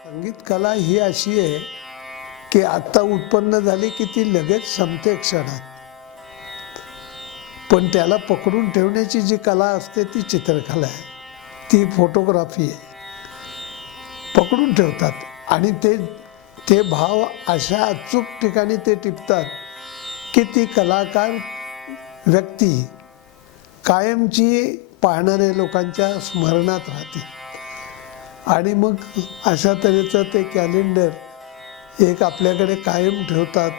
संगीत कला ही अशी आहे की आता उत्पन्न झाली की ती लगेच संपते क्षणात, पण त्याला पकडून ठेवण्याची जी कला असते ती चित्रकला आहे, ती फोटोग्राफी आहे. पकडून ठेवतात आणि ते ते भाव अशा अचूक ठिकाणी ते टिपतात की ती कलाकार व्यक्ती कायमची पाहणाऱ्या लोकांच्या स्मरणात राहते. आणि मग अशा तऱ्हेचं ते कॅलेंडर एक आपल्याकडे कायम ठेवतात.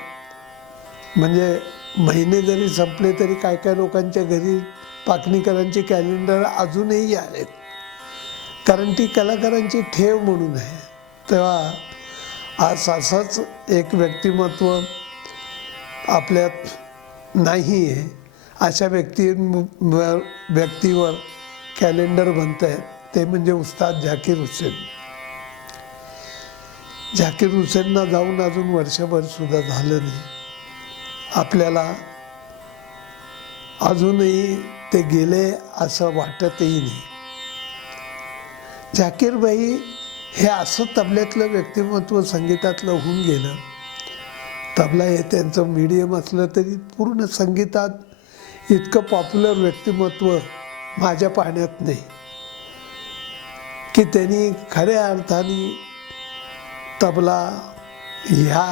म्हणजे महिने जरी संपले तरी काय काय लोकांच्या घरी पाकणीकरांचे कॅलेंडर अजूनही आहेत, कारण ती कलाकारांची ठेव म्हणून आहे. तेव्हा आज असंच एक व्यक्तिमत्व आपल्यात नाही आहे, अशा व्यक्तीवर कॅलेंडर बनत आहे. ते म्हणजे उस्ताद झाकीर हुसेन. झाकीर हुसेनना जाऊन अजून वर्षभर सुद्धा झालं नाही. आपल्याला अजूनही ते गेले असं वाटतही नाही. झाकीर भाई हे असं तबल्यातलं व्यक्तिमत्व संगीतातलं होऊन गेलं. तबला हे त्यांचं मीडियम असलं तरी पूर्ण संगीतात इतकं पॉप्युलर व्यक्तिमत्व माझ्या पाहण्यात नाही की त्यांनी खऱ्या अर्थाने तबला ह्या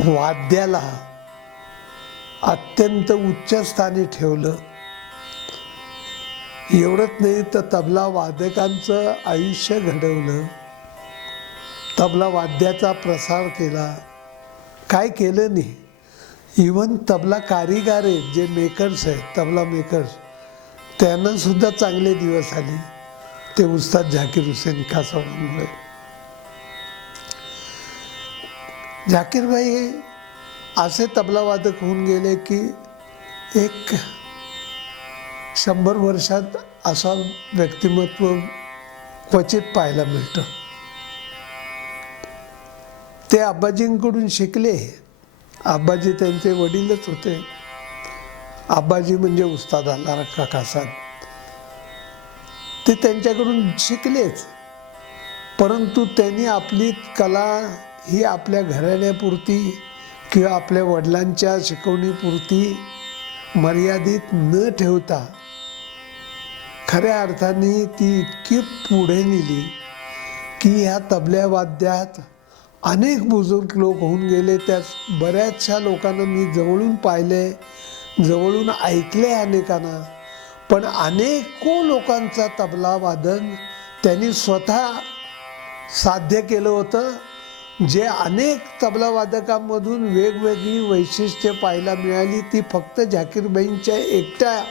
वाद्याला अत्यंत उच्च स्थानी ठेवलं. एवढंच नाही तर तबला वादकांचं आयुष्य घडवलं, तबला वाद्याचा प्रसार केला. काय केलं नाही, इवन तबला कारीगार आहेत जे मेकर्स आहेत, तबला मेकर्स, त्यांना सुद्धा चांगले दिवस आले ते उस्ताद झाकीर हुसेन खासावांमुळे. झाकीर भाई असे तबलावादक होऊन गेले की एक 100 वर्षात असा व्यक्तिमत्व क्वचित पाहायला मिळतं. ते आब्बाजींकडून शिकले. आब्बाजी त्यांचे वडीलच होते. आब्बाजी म्हणजे उस्ताद अल्लाह काका साहेब. ते त्यांच्याकडून शिकलेच, परंतु त्यांनी आपली कला ही आपल्या घराण्यापुरती किंवा आपल्या वडिलांच्या शिकवणीपुरती मर्यादित न ठेवता खऱ्या अर्थाने ती इतकी पुढे नेली की ह्या तबल्या वाद्यात अनेक बुजुर्ग लोक होऊन गेले. त्या बऱ्याचशा लोकांना मी जवळून पाहिले, जवळून ऐकले अनेकांना, पण अनेको लोकांचा तबला वादन त्यांनी स्वतः साध्य केलं होतं, जे अनेक तबलावादकांमधून वेगवेगळी वैशिष्ट्ये पाहायला मिळाली ती फक्त झाकीरबाईंच्या एकट्या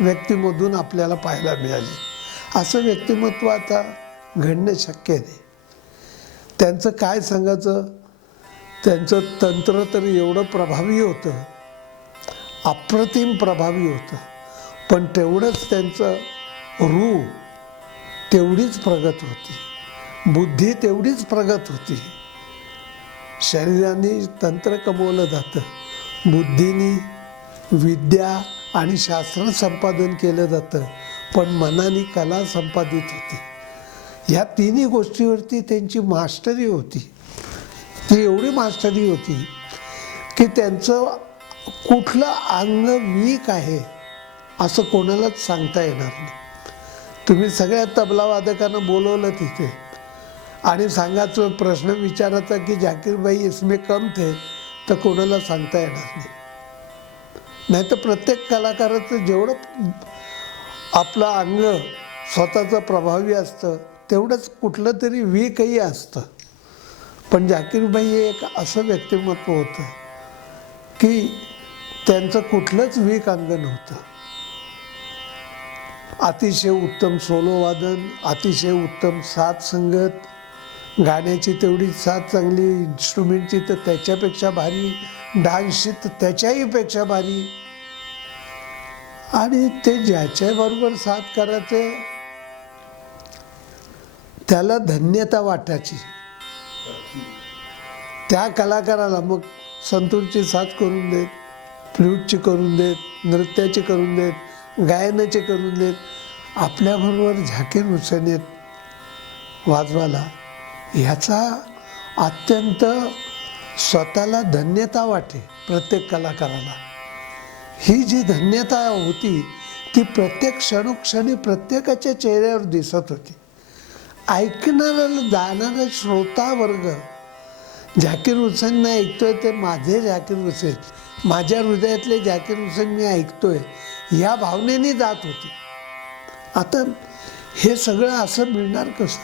व्यक्तीमधून आपल्याला पाहायला मिळाली. असं व्यक्तिमत्व आता घडणं शक्य नाही. त्यांचं काय सांगायचं, त्यांचं तंत्र तर एवढं प्रभावी होतं, अप्रतिम प्रभावी होतं, पण तेवढंच त्यांचं रूह तेवढीच प्रगत होती, बुद्धी तेवढीच प्रगत होती. शरीराने तंत्र कमवलं जातं, बुद्धीने विद्या आणि शास्त्र संपादन केलं जातं, पण मनाने कला संपादित होती. ह्या तिन्ही गोष्टीवरती त्यांची मास्टरी होती. ती एवढी मास्टरी होती की त्यांचं कुठलं अंग वीक आहे असं कोणालाच सांगता येणार नाही. तुम्ही सगळ्या तबलावादकांना बोलवलं तिथे आणि सांगायचं, प्रश्न विचारायचा की झाकीर भाई इसमें कम थे, तर कोणाला सांगता येणार नाही. नाही तर प्रत्येक कलाकाराचं जेवढं आपलं अंग स्वतःचं प्रभावी असतं तेवढंच कुठलं तरी वीकही असतं. पण झाकीर भाई हे एक असं व्यक्तिमत्व होतं की त्यांचं कुठलंच वीक अंग नव्हतं. अतिशय उत्तम सोलो वादन, अतिशय उत्तम साथ संगत, गाण्याची तेवढी साथ चांगली, इन्स्ट्रुमेंटची तर त्याच्यापेक्षा भारी, डान्सची तर त्याच्याही पेक्षा भारी. आणि ते ज्याच्याबरोबर साथ करायचे त्याला धन्यता वाटायची. त्या कलाकाराला मग संतूरची साथ करून देत, फ्लूटची करून देत, नृत्याची करून देत, गायनाचे करून देत. आपल्याबरोबर झाकीर हुसेन वाजवायला ह्याचा अत्यंत स्वतःला धन्यता वाटे प्रत्येक कलाकाराला. ही जी धन्यता होती ती प्रत्येक क्षणोक्षणी प्रत्येकाच्या चेहऱ्यावर दिसत होती. ऐकणारा जाणारा श्रोता वर्ग झाकीर हुसेनना ऐकतोय ते माझे झाकीर हुसेन, माझ्या हृदयातले झाकीर हुसेन मी ऐकतोय, या भावनेने जात होती. आता हे सगळं असं मिळणार कसं?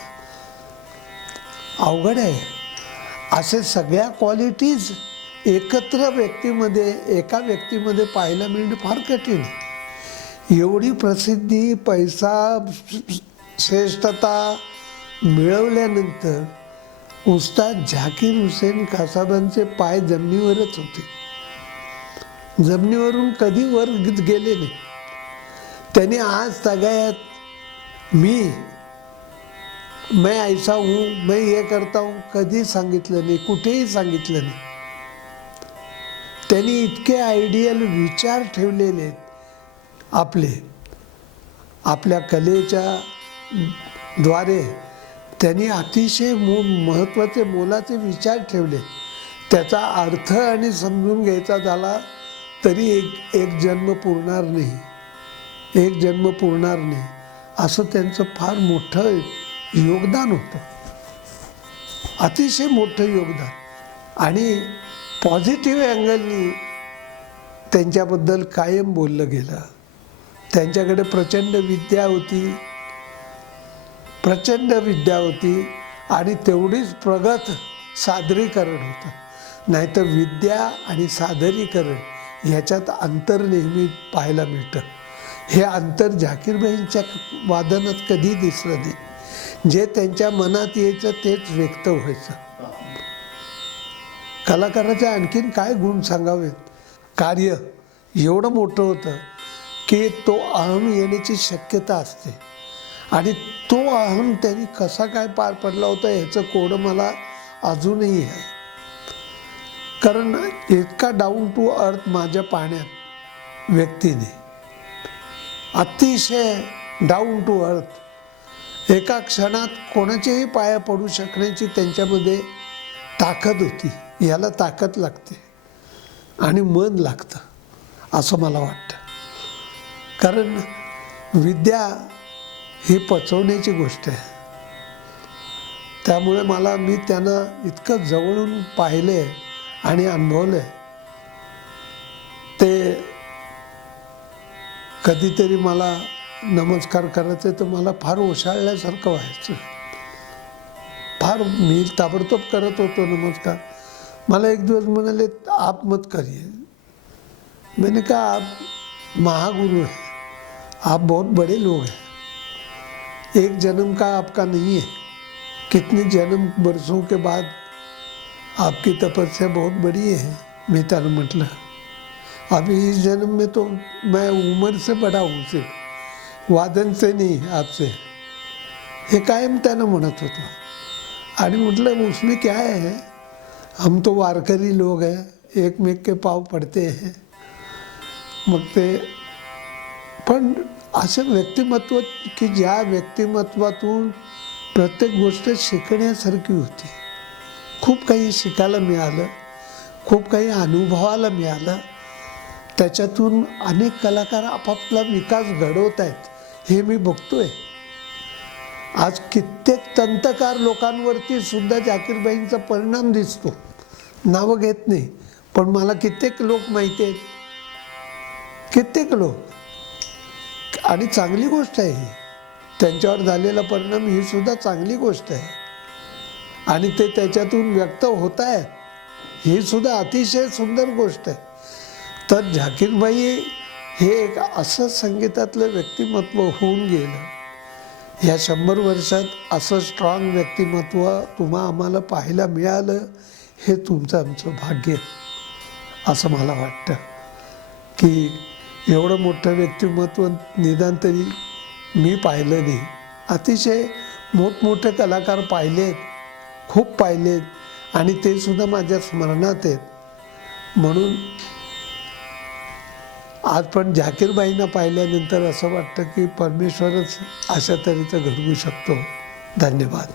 अवघड आहे. असे सगळ्या क्वालिटीज एकत्र व्यक्तीमध्ये, एका व्यक्तीमध्ये पाहायला मिळणं फार कठीण आहे. एवढी प्रसिद्धी, पैसा, श्रेष्ठता मिळवल्यानंतर उस्ताद झाकीर हुसेन कासाबांचे पाय जमिनीवरच होते. जमिनीवरून कधी वर गेले नाही. त्यांनी आज तगायत मैं ऐसा हूँ, मैं ये करता हूँ कधी सांगितलं नाही, कुठेही सांगितलं नाही. त्यांनी इतके आयडियल विचार ठेवलेले आपल्या कलेच्या द्वारे त्यांनी अतिशय महत्त्वाचे मोलाचे विचार ठेवले. त्याचा अर्थ आणि समजून घ्यायचा झाला तरी एक जन्म पुरणार नाही, एक जन्म पुरणार नाही. असं त्यांचं फार मोठं योगदान होतं, अतिशय मोठं योगदान. आणि पॉझिटिव्ह अँगलनी त्यांच्याबद्दल कायम बोललं गेलं. त्यांच्याकडे प्रचंड विद्या होती आणि तेवढीच प्रगत सादरीकरण होतं. नाहीतर विद्या आणि सादरीकरण ह्याच्यात अंतर नेहमी पाहायला मिळतं. हे अंतर झाकीरबाईंच्या वादनात कधी दिसलं नाही. जे त्यांच्या मनात यायचं तेच व्यक्त व्हायचं. कलाकाराचे आणखीन काय गुण सांगावेत? कार्य एवढं मोठं होतं की तो अहम येण्याची शक्यता असते. आणि तो अहम त्यांनी कसा काय पार पडला होता ह्याचं कोड मला अजूनही आहे. कारण इतका डाऊन टू अर्थ माझ्या पाहण्यात व्यक्तीने, अतिशय डाऊन टू अर्थ, एका क्षणात कोणाच्याही पाया पडू शकण्याची त्यांच्यामध्ये ताकद होती. याला ताकद लागते आणि मन लागतं असं मला वाटतं. कारण विद्या ही पचवण्याची गोष्ट आहे. त्यामुळे मी त्यांना इतकं जवळून पाहिले आणि अनुभवले. ते कधीतरी मला नमस्कार करायचे तर मला फार ओशाळल्यासारखं व्हायचं. फार मी ताबडतोब करत होतो नमस्कार. मला एक दिवस म्हणाले आप मत करिए. मैंने कहा आप महागुरु हैं, आप बहुत बड़े लोग हैं, एक जन्म का आपका नहीं है, कितने जन्म बरसों के बाद आपकी तपस्या बहुत बड़ी है. मैं त्याला म्हटलं अभी इस जन्म में तो मैं उम्र से बड़ा हूँ, सिर्फ वादन से नहीं आपसे. हे कायम त्यानं म्हणत होतं. आणि म्हटलं उसमें क्या है, हम तो वारकरी लोग हैं, एकमेक के पाव पडते हैं. मग ते पण असं व्यक्तिमत्व की ज्या व्यक्तिमत्वातून प्रत्येक गोष्ट शिकण्यासारखी होती. खूप काही शिकायला मिळालं, खूप काही अनुभवायला मिळालं. त्याच्यातून अनेक कलाकार आपापला विकास घडवत आहेत हे मी बघतोय. आज कित्येक तंतकार लोकांवरती सुद्धा झाकीरबाईंचा परिणाम दिसतो. नावं घेत नाही पण मला कित्येक लोक माहिती आहेत, कित्येक लोक. आणि चांगली गोष्ट आहे ही. त्यांच्यावर झालेला परिणाम ही सुद्धा चांगली गोष्ट आहे. आणि ते त्याच्यातून व्यक्त होत आहेत ही सुद्धा अतिशय सुंदर गोष्ट आहे. तर झाकीरबाई हे एक असं संगीतातलं व्यक्तिमत्व होऊन गेलं. या 100 वर्षात असं स्ट्रॉंग व्यक्तिमत्व आम्हाला पाहायला मिळालं हे तुमचं आमचं भाग्य असं मला वाटतं. की एवढं मोठं व्यक्तिमत्व निदान तरी मी पाहिलं नाही. अतिशय मोठमोठे कलाकार पाहिलेत, खूप पाहिलेत आणि ते सुद्धा माझ्या स्मरणात आहेत. म्हणून आज पण झाकीरबाईंना पाहिल्यानंतर असं वाटतं की परमेश्वरच अशा तऱ्हेचं घडवू शकतो. धन्यवाद.